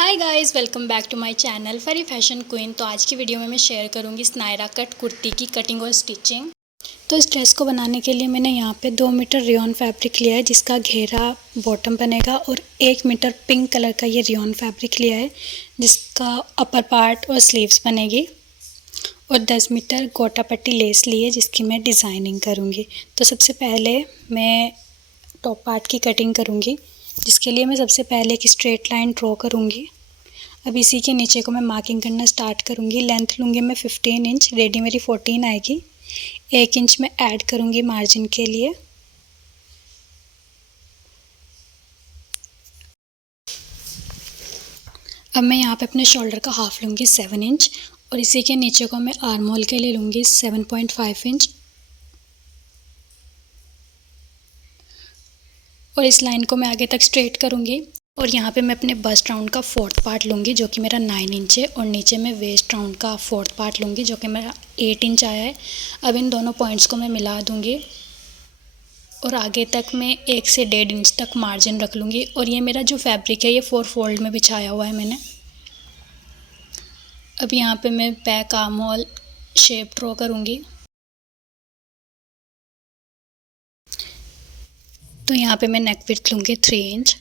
Hi guys, welcome back to my channel फरी fashion queen. तो आज की वीडियो में मैं शेयर करूंगी इस नायरा कट कुर्ती की कटिंग और स्टिचिंग। तो इस ड्रेस को बनाने के लिए मैंने यहाँ पे 2 मीटर रियॉन फैब्रिक लिया है जिसका घेरा बॉटम बनेगा, और 1 मीटर पिंक कलर का ये रियॉन फैब्रिक लिया है जिसका अपर पार्ट और स्लीव्स बनेगी, और 10 मीटर गोटा पट्टी लेस ली है जिसकी मैं डिज़ाइनिंग करूँगी। तो सबसे पहले मैं टॉप पार्ट की कटिंग करूँगी, जिसके लिए मैं सबसे पहले एक स्ट्रेट लाइन ड्रॉ करूँगी। अब इसी के नीचे को मैं मार्किंग करना स्टार्ट करूँगी। लेंथ लूँगी मैं 15 इंच, रेडी मेरी 14 आएगी। 1 इंच मैं ऐड करूँगी मार्जिन के लिए। अब मैं यहाँ पे अपने शोल्डर का हाफ लूँगी 7 इंच, और इसी के नीचे को मैं आर्म होल के लिए लूँगी 7.5 इंच, और इस लाइन को मैं आगे तक स्ट्रेट करूँगी। और यहाँ पे मैं अपने बस्ट राउंड का 4th पार्ट लूँगी जो कि मेरा 9 इंच है, और नीचे मैं वेस्ट राउंड का 4th पार्ट लूँगी जो कि मेरा 8 इंच आया है। अब इन दोनों पॉइंट्स को मैं मिला दूँगी, और आगे तक मैं 1 से 1.5 इंच तक मार्जिन रख लूँगी। और ये मेरा जो फैब्रिक है ये 4 फोल्ड में बिछाया हुआ है मैंने। अब यहाँ पे मैं back arm hole shape draw करूँगी। तो यहाँ पे मैं नेक विड्थ लूँगी 3 इंच,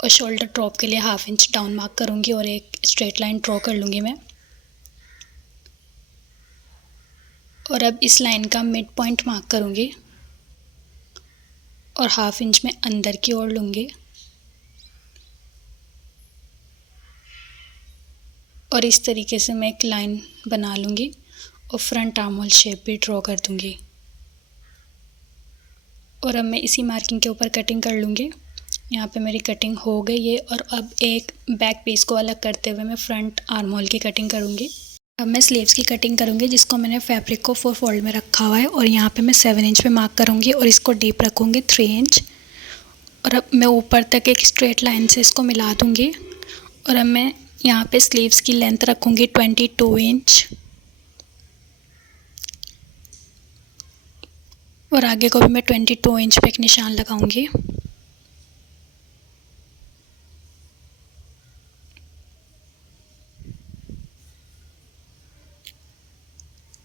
और शोल्डर ड्रॉप के लिए हाफ इंच डाउन मार्क करूँगी, और एक स्ट्रेट लाइन ड्रॉ कर लूँगी मैं। और अब इस लाइन का मिड पॉइंट मार्क करूँगी, और हाफ इंच में अंदर की ओर लूँगी, और इस तरीके से मैं एक लाइन बना लूँगी, और फ्रंट आर्म होल शेप भी ड्रॉ कर दूँगी। और अब मैं इसी मार्किंग के ऊपर कटिंग कर लूँगी। यहाँ पे मेरी कटिंग हो गई है, और अब एक बैक पीस को अलग करते हुए मैं फ्रंट आर्म होल की कटिंग करूँगी। अब मैं स्लीव्स की कटिंग करूँगी, जिसको मैंने फैब्रिक को 4 फोल्ड में रखा हुआ है, और यहाँ पे मैं 7 इंच पे मार्क करूँगी, और इसको डीप रखूँगी 3 इंच। और अब मैं ऊपर तक एक स्ट्रेट लाइन से इसको मिला दूँगी। और अब मैं यहाँ पे स्लीव्स की लेंथ रखूँगी 22 इंच, और आगे को भी मैं 22 इंच पे एक निशान लगाऊंगी।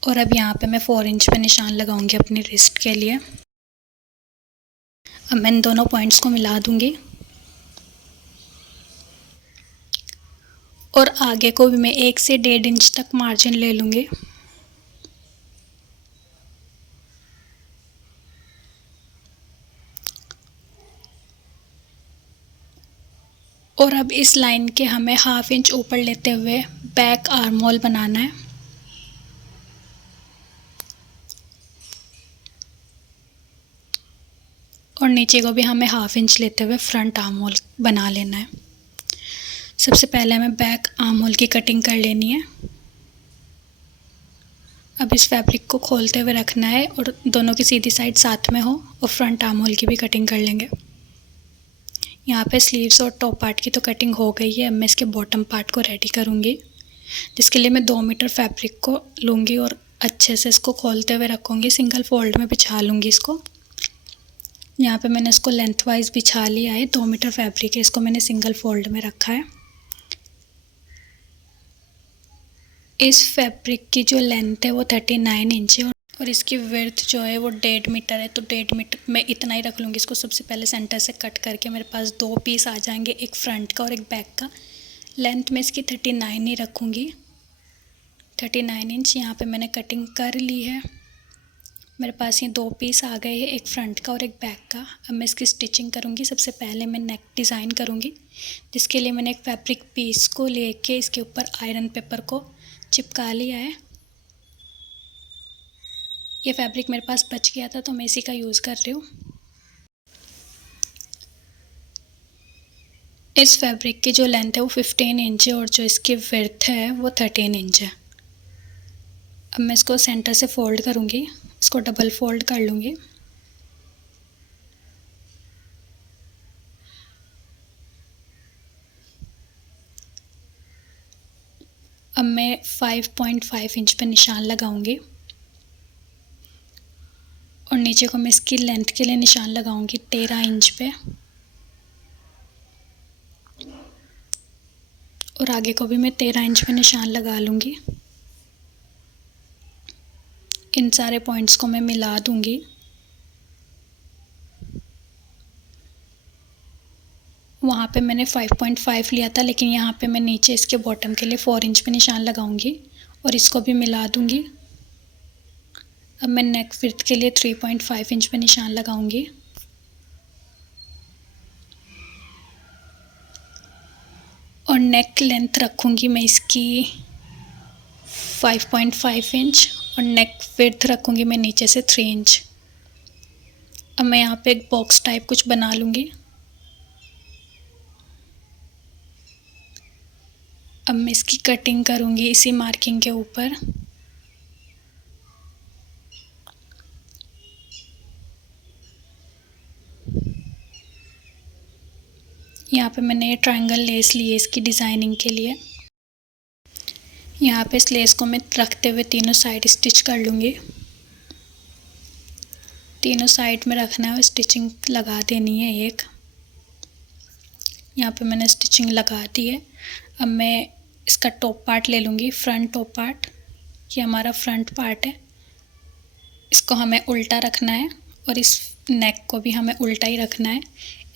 और अब यहाँ पे मैं 4 इंच पे निशान लगाऊंगी अपनी रिस्ट के लिए। अब मैं इन दोनों पॉइंट्स को मिला दूंगी, और आगे को भी मैं 1 से 1.5 इंच तक मार्जिन ले लूँगी। और अब इस लाइन के हमें हाफ इंच ऊपर लेते हुए बैक आर्म होल बनाना है। और नीचे को भी हमें हाफ इंच लेते हुए फ्रंट आर्म होल बना लेना है। सबसे पहले हमें बैक आर्म होल की कटिंग कर लेनी है। अब इस फैब्रिक को खोलते हुए रखना है, और दोनों की सीधी साइड साथ में हो, और फ्रंट आर्म होल की भी कटिंग कर लेंगे। यहाँ पे स्लीव्स और टॉप पार्ट की तो कटिंग हो गई है। अब मैं इसके बॉटम पार्ट को रेडी करूँगी, जिसके लिए मैं 2 मीटर फैब्रिक को लूँगी, और अच्छे से इसको खोलते हुए रखूँगी। सिंगल फोल्ड में बिछा लूँगी इसको। यहाँ पे मैंने इसको लेंथ वाइज बिछा लिया है। 2 मीटर फैब्रिक है, इसको मैंने सिंगल फोल्ड में रखा है। इस फैब्रिक की जो लेंथ है वो 39 इंच है, और इसकी विड्थ जो है वो 1.5 मीटर है। तो 1.5 मीटर मैं इतना ही रख लूँगी। इसको सबसे पहले सेंटर से कट करके मेरे पास 2 पीस आ जाएंगे, एक फ्रंट का और एक बैक का। लेंथ में इसकी 39 ही रखूँगी। 39 इंच यहाँ पे मैंने कटिंग कर ली है। मेरे पास ये 2 पीस आ गए हैं, एक फ्रंट का और एक बैक का। अब मैं इसकी स्टिचिंग करूँगी। सबसे पहले मैं नेक डिज़ाइन करूँगी, जिसके लिए मैंने एक फैब्रिक पीस को लेके इसके ऊपर आयरन पेपर को चिपका लिया है। ये फैब्रिक मेरे पास बच गया था तो मैं इसी का यूज़ कर रही हूँ। इस फैब्रिक की जो लेंथ है वो 15 इंच है, और जो इसकी विड्थ है वो 13 इंच है। अब मैं इसको सेंटर से फोल्ड करूँगी, इसको डबल फोल्ड कर लूँगी। अब मैं 5.5 इंच पे निशान लगाऊंगी, और नीचे को मैं इसकी लेंथ के लिए निशान लगाऊंगी 13 इंच पे। और आगे को भी मैं 13 इंच पे निशान लगा लूँगी। इन सारे पॉइंट्स को मैं मिला दूँगी। वहाँ पे मैंने 5.5 लिया था, लेकिन यहाँ पे मैं नीचे इसके बॉटम के लिए 4 इंच पे निशान लगाऊंगी और इसको भी मिला दूंगी। अब मैं नेक विड्थ के लिए 3.5 इंच पे निशान लगाऊंगी और नेक लेंथ रखूंगी मैं इसकी 5.5 इंच और नेक विड्थ रखूंगी मैं नीचे से 3 इंच। अब मैं यहाँ पे एक बॉक्स टाइप कुछ बना लूँगी। अब मैं इसकी कटिंग करूँगी इसी मार्किंग के ऊपर। यहाँ पे मैंने ये ट्रायंगल लेस ली है इसकी डिज़ाइनिंग के लिए। यहाँ पे इस लेस को मैं रखते हुए तीनों साइड स्टिच कर लूँगी। तीनों साइड में रखना है और स्टिचिंग लगा देनी है एक। यहाँ पे मैंने स्टिचिंग लगा दी है। अब मैं इसका टॉप पार्ट ले लूँगी, फ्रंट टॉप पार्ट। ये हमारा फ्रंट पार्ट है, इसको हमें उल्टा रखना है और इस नेक को भी हमें उल्टा ही रखना है।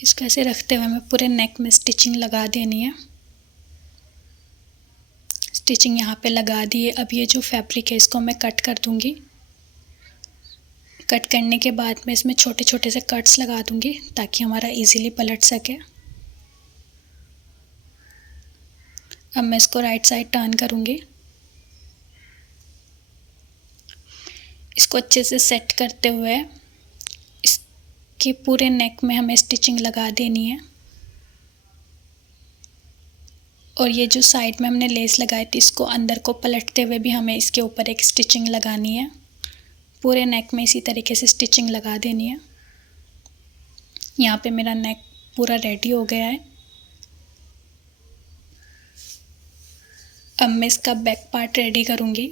इसको ऐसे रखते हुए हमें पूरे नेक में स्टिचिंग लगा देनी है। स्टिचिंग यहाँ पे लगा दी है। अब ये जो फैब्रिक है इसको मैं कट कर दूँगी। कट करने के बाद मैं इसमें छोटे छोटे से कट्स लगा दूँगी ताकि हमारा इजीली पलट सके। अब मैं इसको राइट साइड टर्न करूँगी। इसको अच्छे से सेट करते हुए इसके पूरे नेक में हमें स्टिचिंग लगा देनी है। और ये जो साइड में हमने लेस लगाई थी इसको अंदर को पलटते हुए भी हमें इसके ऊपर एक स्टिचिंग लगानी है। पूरे नेक में इसी तरीके से स्टिचिंग लगा देनी है। यहाँ पे मेरा नेक पूरा रेडी हो गया है। अब मैं इसका बैक पार्ट रेडी करूँगी।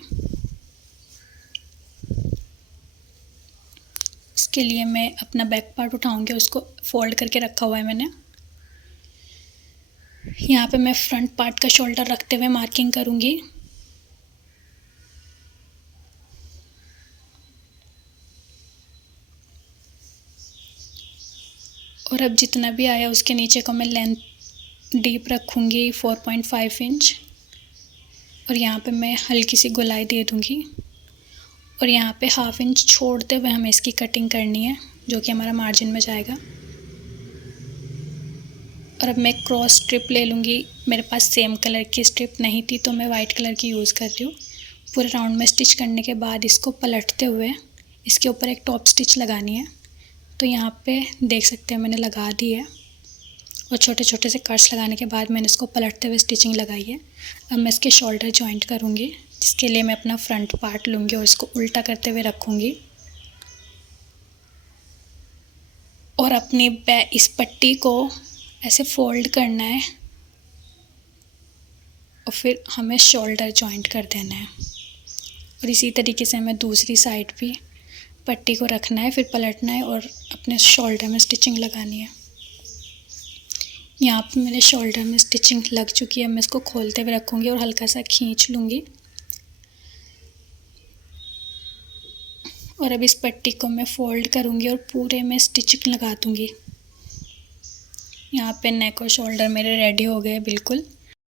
इसके लिए मैं अपना बैक पार्ट उठाऊँगी, उसको फोल्ड करके रखा हुआ है मैंने। यहाँ पे मैं फ्रंट पार्ट का शोल्डर रखते हुए मार्किंग करूँगी। और अब जितना भी आया उसके नीचे को मैं लेंथ डीप रखूँगी 4.5 इंच और यहाँ पे मैं हल्की सी गोलाई दे दूँगी और यहाँ पे हाफ इंच छोड़ते हुए हमें इसकी कटिंग करनी है जो कि हमारा मार्जिन में जाएगा। और अब मैं क्रॉस स्ट्रिप ले लूँगी। मेरे पास सेम कलर की स्ट्रिप नहीं थी तो मैं वाइट कलर की यूज़ कर रही हूँ। पूरे राउंड में स्टिच करने के बाद इसको पलटते हुए इसके ऊपर एक टॉप स्टिच लगानी है। तो यहाँ पे देख सकते हैं मैंने लगा दी है और छोटे छोटे से कट्स लगाने के बाद मैंने इसको पलटते हुए स्टिचिंग लगाई है। अब मैं इसके शोल्डर जॉइंट करूँगी, जिसके लिए मैं अपना फ्रंट पार्ट लूँगी और इसको उल्टा करते हुए रखूँगी और अपनी इस पट्टी को ऐसे फोल्ड करना है और फिर हमें शोल्डर जॉइंट कर देना है। और इसी तरीके से हमें दूसरी साइड भी पट्टी को रखना है, फिर पलटना है और अपने शोल्डर में स्टिचिंग लगानी है। यहाँ पे मेरे शोल्डर में स्टिचिंग लग चुकी है। मैं इसको खोलते हुए रखूँगी और हल्का सा खींच लूँगी और अब इस पट्टी को मैं फोल्ड करूँगी और पूरे में स्टिचिंग लगा दूँगी। यहाँ पे नेक और शोल्डर मेरे रेडी हो गए बिल्कुल।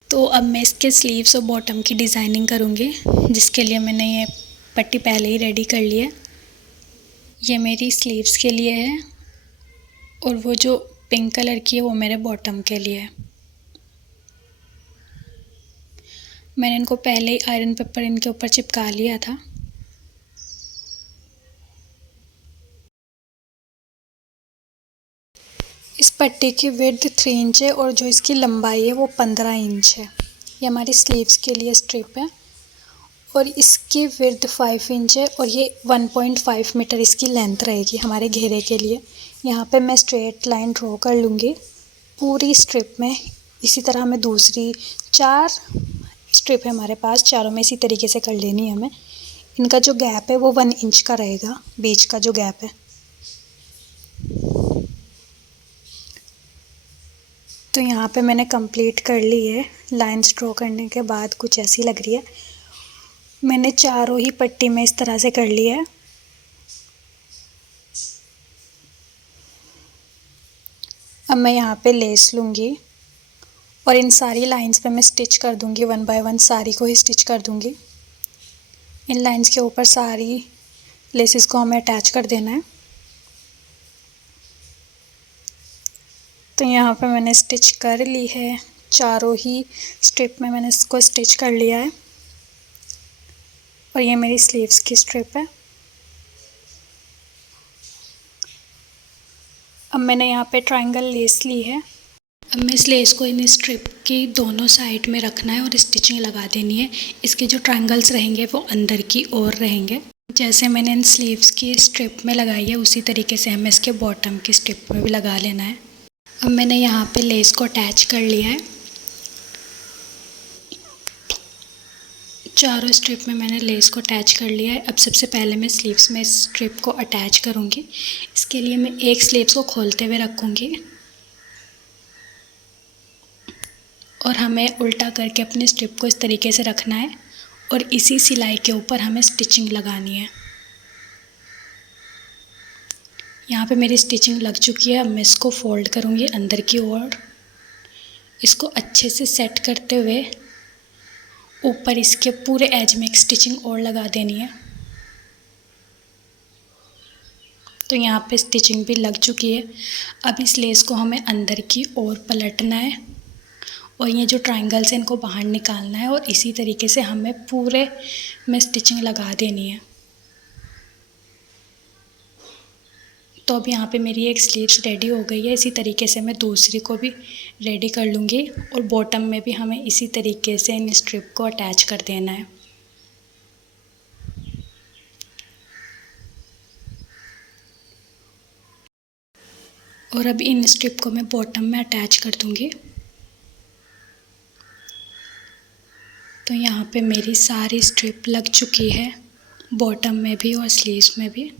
तो अब मैं इसके स्लीव्स और बॉटम की डिज़ाइनिंग करूँगी, जिसके लिए मैंने ये पट्टी पहले ही रेडी कर ली है। ये मेरी स्लीव्स के लिए है और वो जो पिंक कलर की है वो मेरे बॉटम के लिए है। मैंने इनको पहले ही आयरन पेपर इनके ऊपर चिपका लिया था। इस पट्टी की विड्थ 3 इंच है और जो इसकी लंबाई है वो 15 इंच है। ये हमारी स्लीव्स के लिए स्ट्रिप है और इसकी विड्थ 5 इंच है और ये 1.5 मीटर इसकी लेंथ रहेगी हमारे घेरे के लिए। यहाँ पे मैं स्ट्रेट लाइन ड्रॉ कर लूँगी पूरी स्ट्रिप में। इसी तरह हमें दूसरी 4 स्ट्रिप है हमारे पास, चारों में इसी तरीके से कर लेनी है हमें। इनका जो गैप है वो 1 इंच का रहेगा, बीच का जो गैप है। तो यहाँ पे मैंने कंप्लीट कर ली है। लाइंस ड्रॉ करने के बाद कुछ ऐसी लग रही है। मैंने चारों ही पट्टी में इस तरह से कर लिया है। अब मैं यहाँ पे लेस लूँगी और इन सारी लाइंस पे मैं स्टिच कर दूँगी। 1 बाय 1 सारी को ही स्टिच कर दूँगी। इन लाइंस के ऊपर सारी लेसेस को हमें अटैच कर देना है। तो यहाँ पे मैंने स्टिच कर ली है। चारों ही स्ट्रिप में मैंने इसको स्टिच कर लिया है और ये मेरी स्लीव्स की स्ट्रिप है। अब मैंने यहाँ पे ट्रायंगल लेस ली है। अब मैं इस लेस को इन स्ट्रिप की दोनों साइड में रखना है और स्टिचिंग लगा देनी है। इसके जो ट्रायंगल्स रहेंगे वो अंदर की ओर रहेंगे। जैसे मैंने इन स्लीव्स की स्ट्रिप में लगाई है उसी तरीके से हमें इसके बॉटम की स्ट्रिप में भी लगा लेना है। अब मैंने यहाँ पे लेस को अटैच कर लिया है। चारों स्ट्रिप में मैंने लेस को अटैच कर लिया है। अब सबसे पहले मैं स्लीव्स में स्ट्रिप को अटैच करूँगी। इसके लिए मैं एक स्लीव्स को खोलते हुए रखूँगी और हमें उल्टा करके अपनी स्ट्रिप को इस तरीके से रखना है और इसी सिलाई के ऊपर हमें स्टिचिंग लगानी है। यहाँ पे मेरी स्टिचिंग लग चुकी है। अब मैं इसको फोल्ड करूँगी अंदर की ओर। इसको अच्छे से सेट करते हुए ऊपर इसके पूरे एज में एक स्टिचिंग और लगा देनी है। तो यहाँ पे स्टिचिंग भी लग चुकी है। अब इस लेस को हमें अंदर की ओर पलटना है और ये जो ट्रायंगल्स हैं इनको बाहर निकालना है और इसी तरीके से हमें पूरे में स्टिचिंग लगा देनी है। तो अब यहाँ पे मेरी एक स्लीव्स रेडी हो गई है। इसी तरीके से मैं दूसरी को भी रेडी कर लूँगी और बॉटम में भी हमें इसी तरीके से इन स्ट्रिप को अटैच कर देना है। और अब इन स्ट्रिप को मैं बॉटम में अटैच कर दूँगी। तो यहाँ पे मेरी सारी स्ट्रिप लग चुकी है, बॉटम में भी और स्लीव्स में भी।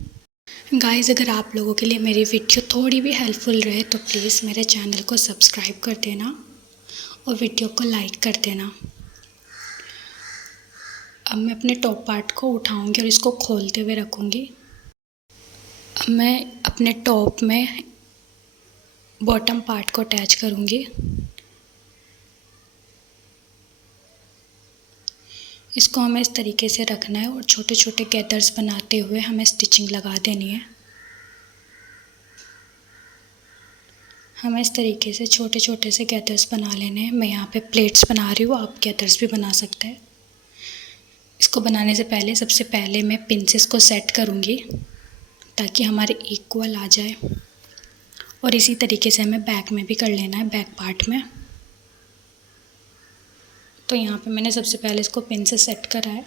गाइज़, अगर आप लोगों के लिए मेरी वीडियो थोड़ी भी हेल्पफुल रहे तो प्लीज़ मेरे चैनल को सब्सक्राइब कर देना और वीडियो को लाइक कर देना। अब मैं अपने टॉप पार्ट को उठाऊंगी और इसको खोलते हुए रखूंगी। अब मैं अपने टॉप में बॉटम पार्ट को अटैच करूंगी। इसको हमें इस तरीके से रखना है और छोटे छोटे गैदर्स बनाते हुए हमें स्टिचिंग लगा देनी है। हमें इस तरीके से छोटे छोटे से गैदर्स बना लेने हैं। मैं यहाँ पे प्लेट्स बना रही हूँ, आप गैदर्स भी बना सकते हैं। इसको बनाने से पहले सबसे पहले मैं पिंसेस को सेट करूँगी ताकि हमारे इक्वल आ जाए और इसी तरीके से हमें बैक में भी कर लेना है, बैक पार्ट में। तो यहाँ पे मैंने सबसे पहले इसको पिन से सेट करा है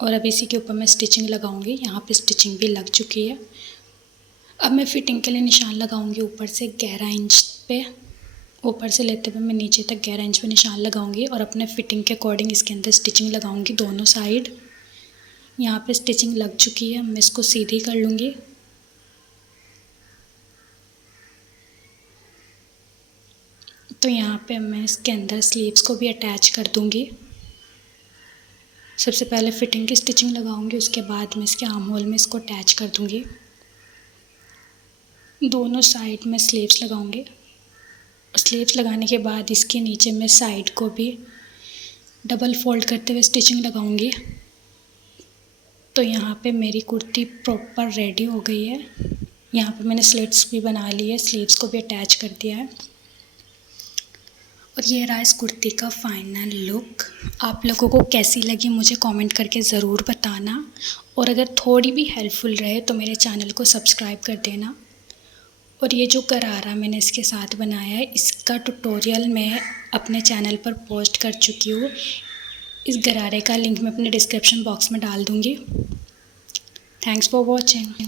और अब इसी के ऊपर मैं स्टिचिंग लगाऊंगी। यहाँ पे स्टिचिंग भी लग चुकी है। अब मैं फिटिंग के लिए निशान लगाऊंगी ऊपर से 11 इंच पे। ऊपर से लेते हुए मैं नीचे तक 11 इंच पे निशान लगाऊंगी और अपने फिटिंग के अकॉर्डिंग इसके अंदर स्टिचिंग लगाऊंगी दोनों साइड। यहाँ पे स्टिचिंग लग चुकी है। मैं इसको सीधी कर लूँगी। तो यहाँ पे मैं इसके अंदर स्लीव्स को भी अटैच कर दूँगी। सबसे पहले फिटिंग की स्टिचिंग लगाऊंगी, उसके बाद मैं इसके आर्म होल में इसको अटैच कर दूँगी। दोनों साइड में स्लीव्स लगाऊंगी। स्लीव्स लगाने के बाद इसके नीचे मैं साइड को भी डबल फोल्ड करते हुए स्टिचिंग लगाऊंगी। तो यहाँ पे मेरी कुर्ती प्रॉपर रेडी हो गई है। यहाँ पे मैंने स्लिट्स भी बना ली है, स्लीव्स को भी अटैच कर दिया है और ये रहा इस कुर्ती का फाइनल लुक। आप लोगों को कैसी लगी मुझे कमेंट करके ज़रूर बताना और अगर थोड़ी भी हेल्पफुल रहे तो मेरे चैनल को सब्सक्राइब कर देना। और ये जो गरारा मैंने इसके साथ बनाया है इसका ट्यूटोरियल मैं अपने चैनल पर पोस्ट कर चुकी हूँ। इस गरारे का लिंक मैं अपने डिस्क्रिप्शन बॉक्स में डाल दूँगी। Thanks for watching.